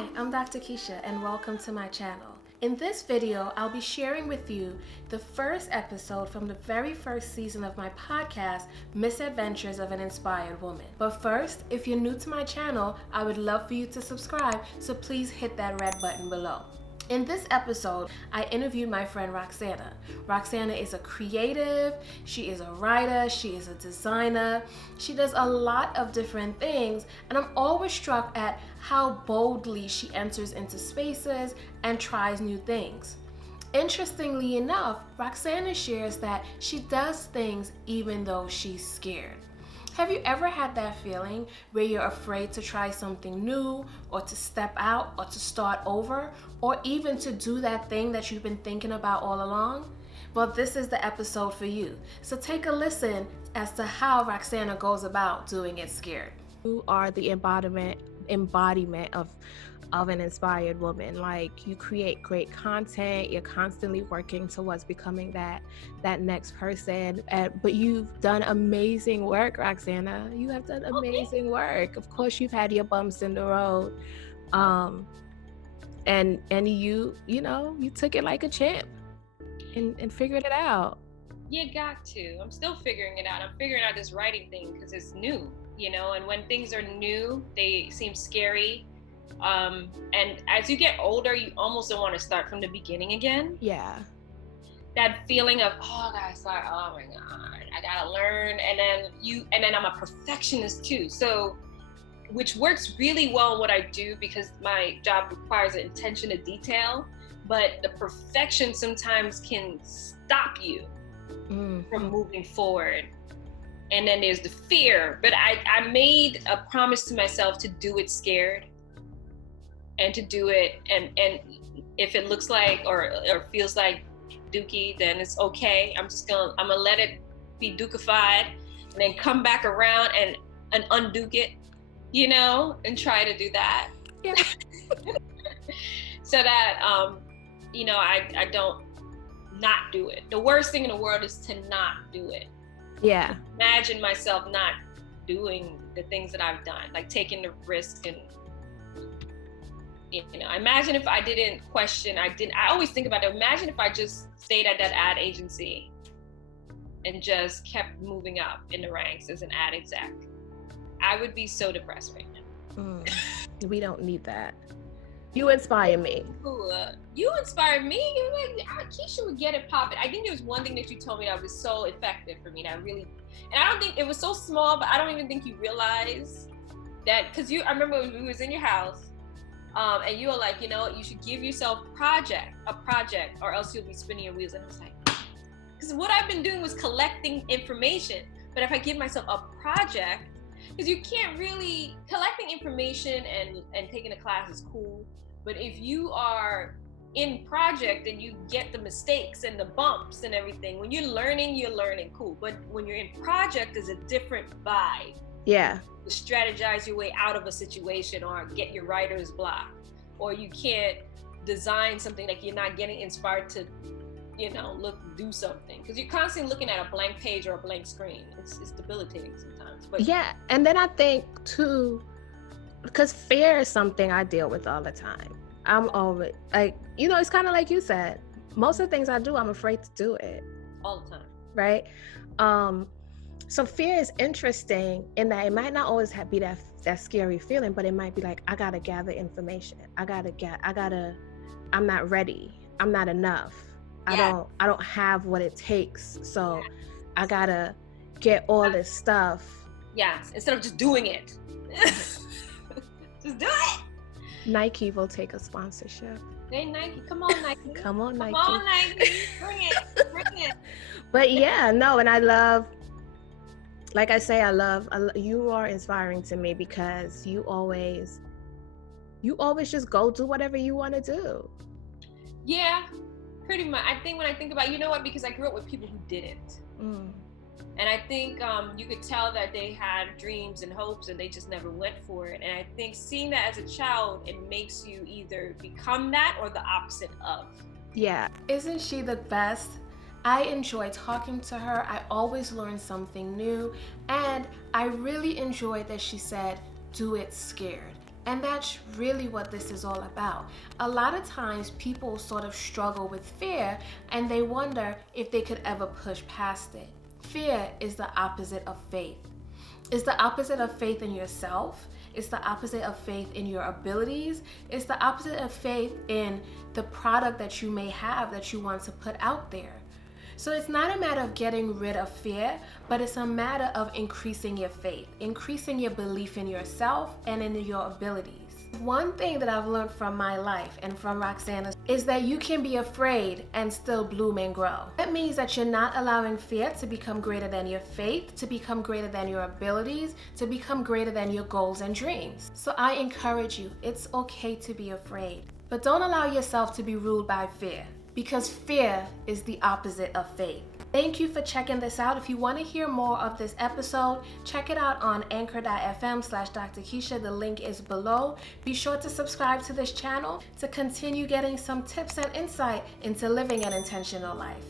Hi, I'm Dr. Keisha and welcome to my channel. In this video, I'll be sharing with you the first episode from the very first season of my podcast, Misadventures of an Inspired Woman. But first, if you're new to my channel, I would love for you to subscribe, so please hit that red button below. In this episode, I interviewed my friend Roxana. Roxana is a creative, she is a writer, she is a designer, she does a lot of different things, and I'm always struck at how boldly she enters into spaces and tries new things. Interestingly enough, Roxana shares that she does things even though she's scared. Have you ever had that feeling where you're afraid to try something new, or to step out, or to start over, or even to do that thing that you've been thinking about all along? Well, this is the episode for you. So take a listen as to how Roxana goes about doing it scared. You are the embodiment of an inspired woman. Like, you create great content, you're constantly working towards becoming that next person, but you've done amazing work, Roxana. You have done amazing work. Of course, you've had your bumps in the road, and you took it like a champ and figured it out. You got to. I'm still figuring it out. I'm figuring out this writing thing because it's new, and when things are new, they seem scary. And as you get older, you almost don't want to start from the beginning again. Yeah. That feeling of, I gotta start, oh my God, I gotta learn. And then I'm a perfectionist too. So, which works really well in what I do because my job requires an attention to detail, but the perfection sometimes can stop you from moving forward. And then there's the fear, but I made a promise to myself to do it scared. And to do it, and if it looks like or feels like dookie, then it's okay. I'm gonna let it be dookified, and then come back around and unduke it, and try to do that. Yeah. So that I don't not do it. The worst thing in the world is to not do it. Yeah. Imagine myself not doing the things that I've done, like taking the risk and. Imagine if I didn't question, I always think about it. Imagine if I just stayed at that ad agency and just kept moving up in the ranks as an ad exec. I would be so depressed right now. We don't need that. You inspire me. You inspired me. Keisha would get it popping. I think there was one thing that you told me that was so effective for me that I don't think it was so small, but I don't even think you realized that, because I remember when we was in your house, and you were like, you should give yourself a project, or else you'll be spinning your wheels. And I was like, because what I've been doing was collecting information. But if I give myself a project, because you can't really, collecting information and taking a class is cool. But if you are in project and you get the mistakes and the bumps and everything, when you're learning, cool. But when you're in project, there's a different vibe. Yeah. To strategize your way out of a situation, or get your writer's block, or you can't design something, like you're not getting inspired to, do something, because you're constantly looking at a blank page or a blank screen. It's debilitating sometimes. But yeah, and then I think too, because fear is something I deal with all the time. I'm always like, it's kind of like you said. Most of the things I do, I'm afraid to do it all the time. Right. So fear is interesting in that it might not always be that scary feeling, but it might be like, I gotta gather information. I'm not ready. I'm not enough. Yeah. I don't have what it takes. So I gotta get all this stuff. Yes, instead of just doing it. Just do it. Nike will take a sponsorship. Hey Nike, come on Nike. Come on Nike. Come on Nike, bring it. But yeah, no, and I love, like I say, I love you are inspiring to me because you always just go do whatever you want to do. Yeah, pretty much. I think when I think about, because I grew up with people who didn't. And I think you could tell that they had dreams and hopes and they just never went for it. And I think seeing that as a child, it makes you either become that or the opposite of. Yeah. Isn't she the best? I enjoy talking to her. I always learn something new. And I really enjoyed that she said, do it scared. And that's really what this is all about. A lot of times people sort of struggle with fear and they wonder if they could ever push past it. Fear is the opposite of faith. It's the opposite of faith in yourself. It's the opposite of faith in your abilities. It's the opposite of faith in the product that you may have that you want to put out there. So it's not a matter of getting rid of fear, but it's a matter of increasing your faith, increasing your belief in yourself and in your abilities. One thing that I've learned from my life and from Roxana is that you can be afraid and still bloom and grow. That means that you're not allowing fear to become greater than your faith, to become greater than your abilities, to become greater than your goals and dreams. So I encourage you, it's okay to be afraid, but don't allow yourself to be ruled by fear, because fear is the opposite of faith. Thank you for checking this out. If you want to hear more of this episode, check it out on anchor.fm/Dr. Keisha. The link is below. Be sure to subscribe to this channel to continue getting some tips and insight into living an intentional life.